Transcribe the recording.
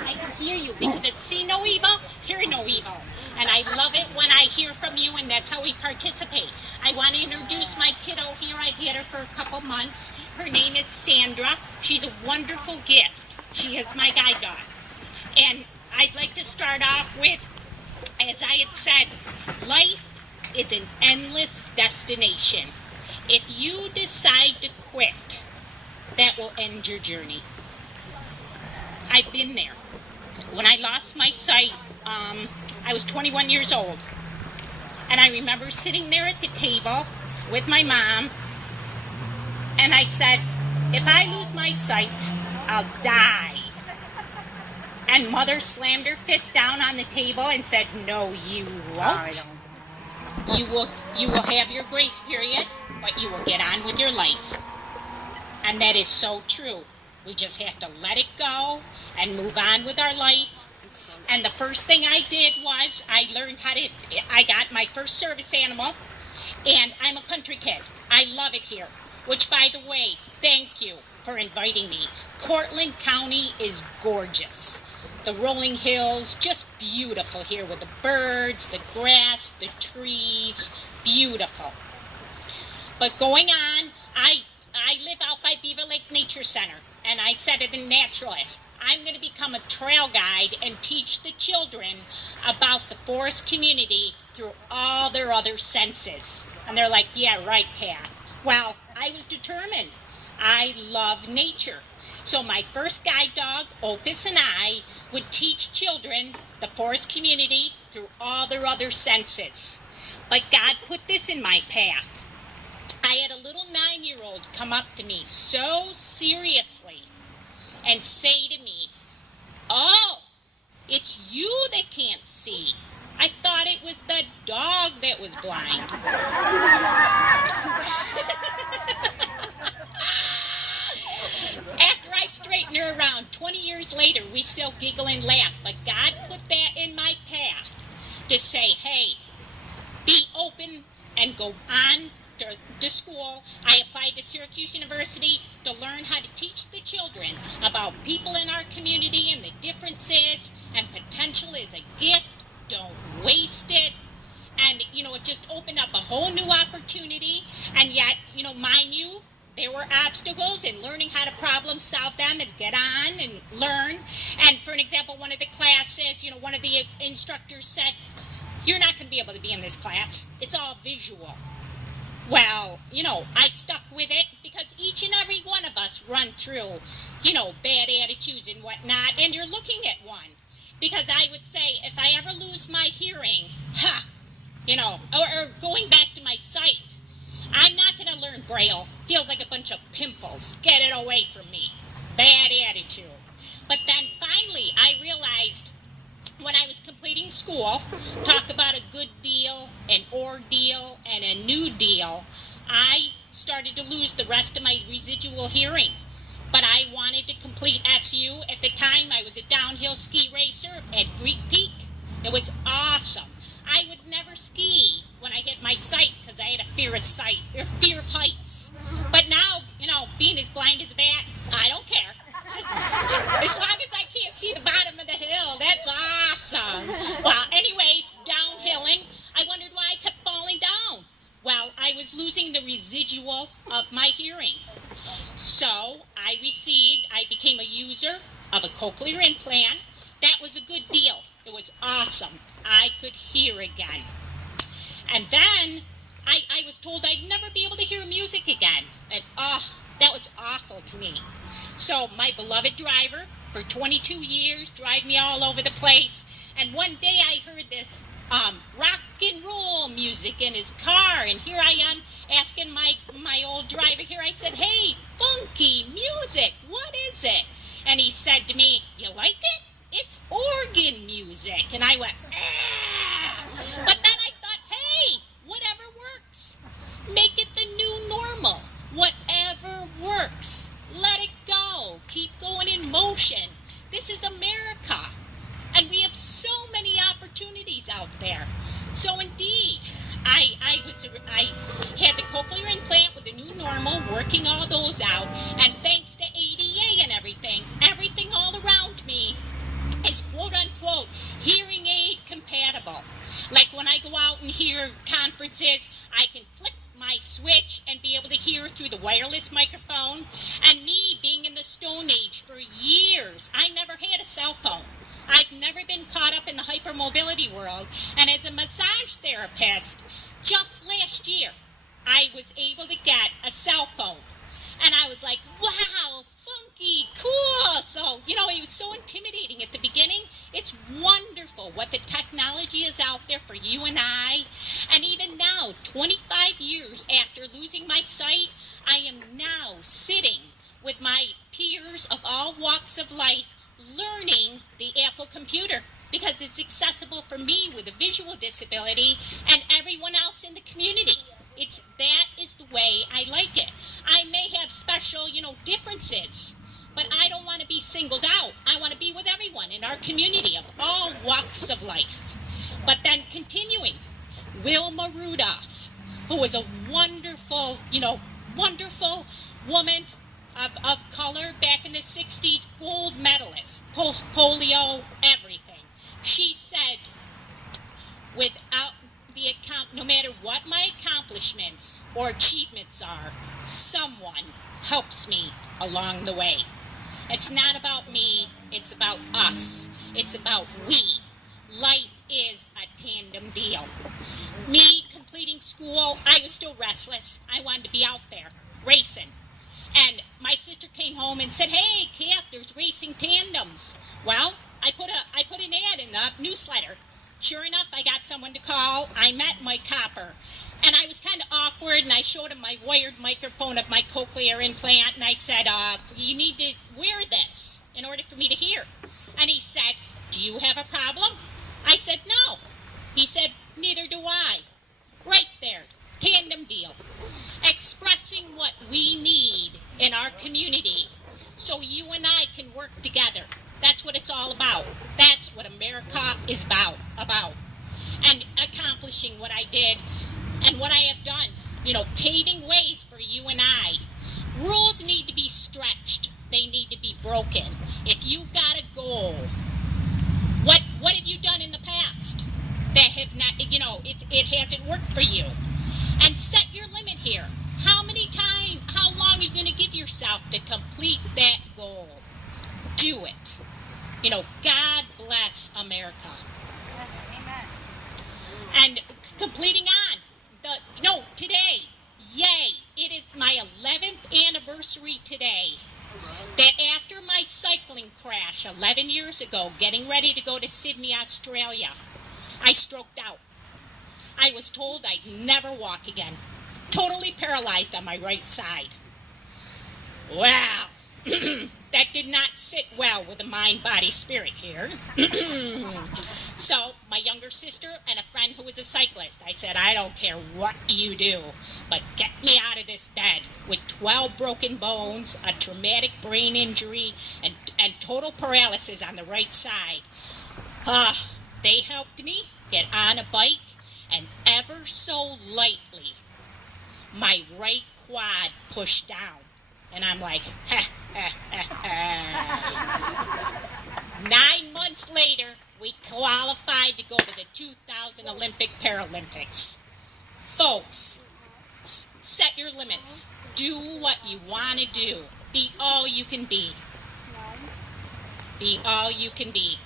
Yes, I can hear you because it's see no evil, hear no evil. And I love it when I hear from you, and that's how we participate. I want to introduce my kiddo here. I've had her for a couple months. Her name is Sandra. She's a wonderful gift. She is my guide dog. And I'd like to start off with, as I had said, life is an endless destination. If you decide to quit, that will end your journey. I've been there. When I lost my sight, I was 21 years old. And I remember sitting there at the table with my mom, and I said, if I lose my sight, I'll die. And Mother slammed her fist down on the table and said, no, you won't. You will have your grace period, but you will get on with your life. And that is so true. We just have to let it go and move on with our life. And the first thing I did was I got my first service animal, and I'm a country kid. I love it here, which, by the way, thank you for inviting me. Cortland County is gorgeous. The rolling hills, just beautiful here with the birds, the grass, the trees, beautiful. But going on, I live out by Beaver Lake Nature Center, and I said to the naturalist, I'm going to become a trail guide and teach the children about the forest community through all their other senses. And they're like, yeah, right, Kat. Well, I was determined. I love nature. So my first guide dog, Opus, and I would teach children the forest community through all their other senses. But God put this in my path. I had a little 9-year-old come up to me so seriously and say to me, oh, it's you that can't see. I thought it was the dog that was blind. After I straightened her around, 20 years later, we still giggle and laugh, but God put that in my path to say, hey, be open and go on to school. I applied to Syracuse University to learn how to teach the children about people in our community and the differences, and potential is a gift. Don't waste it. And, it just opened up a whole new opportunity. And yet, mind you, there were obstacles in learning how to problem solve them and get on and learn. And for an example, one of the classes, one of the instructors said, you're not going to be able to be in this class. It's all visual. Well, I stuck with it because each and every one of us run through, bad attitudes and whatnot, and you're looking at one. Because I would say, if I ever lose my hearing, or going back to my sight, I'm not going to learn Braille. Feels like a bunch of pimples. Get it away from me. Bad attitude. But then finally, I realized when I was completing school, talk about a good deal, an ordeal, and a new deal, I started to lose the rest of my residual hearing. But I wanted to complete SU. At the time, I was a downhill ski racer at Greek Peak. It was awesome. I would never ski when I hit my sight because I had a fear of heights. But now, being as blind as a bat, I don't care. As long as I can't see the bottom of the hill, that's awesome. Well, anyways, downhilling, I wondered why I kept falling down. Well, I was losing the residual of my hearing. So I became a user of a cochlear implant. That was a good deal. It was awesome. I could hear again. And then I was told I'd never be able to hear music again. And that was awful to me. So my beloved driver for 22 years drive me all over the place. And one day I heard this rock and roll music in his car, and here I am asking my old driver here. I said, hey, funky music, what is it? And he said to me, you like it? It's organ music. And I went, ah. But then I thought, hey, whatever works. Make it the new normal. Whatever works. Let it go. Keep going in motion. This is America. And we have so many opportunities out there. So indeed, I had the cochlear implant with the new normal, working all those out, and thanks to ADA and everything all around me wireless microphone, and me being in the Stone Age for years, I never had a cell phone. I've never been caught up in the hypermobility world, and as a massage therapist, just last year, I was able to get a cell phone. And I was like, wow, funky, cool. So, it was so intimidating at the beginning. It's wonderful what the technology is out there for you and I. And even now, 25 years after losing my sight, I am now sitting with my peers of all walks of life learning the Apple computer because it's accessible for me with a visual disability and everyone else in the community. That is the way I like it. I may have special, differences, but I don't want to be singled out. I want to be with everyone in our community of all walks of life. But then continuing, Wilma Rudolph, who was a wonderful, wonderful woman of color back in the 60s, gold medalist, post-polio, everything. She said, no matter what my accomplishments or achievements are, someone helps me along the way. It's not about me, it's about us. It's about we. Life is a tandem deal. Me completing school, I was still restless. I wanted to be out there, racing. And my sister came home and said, hey, Kat, there's racing tandems. Well, I put an ad in the newsletter. Sure enough, I got someone to call. I met Mike Copper. And I was kind of awkward, and I showed him my wired microphone of my cochlear implant, and I said, you need to wear this in order for me to hear. And he said, do you have a problem? I said, no. He said, neither do I. Right there, tandem deal. Expressing what we need in our community so you and I can work together. That's what it's all about. That's what America is about. And accomplishing what I did and what I have done. Paving ways for you and I. Rules need to be stretched. They need to be broken. If you've got a goal, what have you done in the past that have not, it hasn't worked for you? And set your limit here. How long are you going to give yourself to complete that goal? Do it. God bless America. Amen. And completing on, today, yay, it is my 11th anniversary today. That after my cycling crash 11 years ago, getting ready to go to Sydney, Australia, I stroked out. I was told I'd never walk again. Totally paralyzed on my right side. Wow. That did not sit well with the mind, body, spirit here. So, my younger sister and a friend who was a cyclist, I said, I don't care what you do, but get me out of this bed with 12 broken bones, a traumatic brain injury, and total paralysis on the right side. They helped me get on a bike, and ever so lightly, my right quad pushed down. And I'm like, 9 months later, we qualified to go to the 2000 Olympic Paralympics. Folks, set your limits. Do what you want to do. Be all you can be. Be all you can be.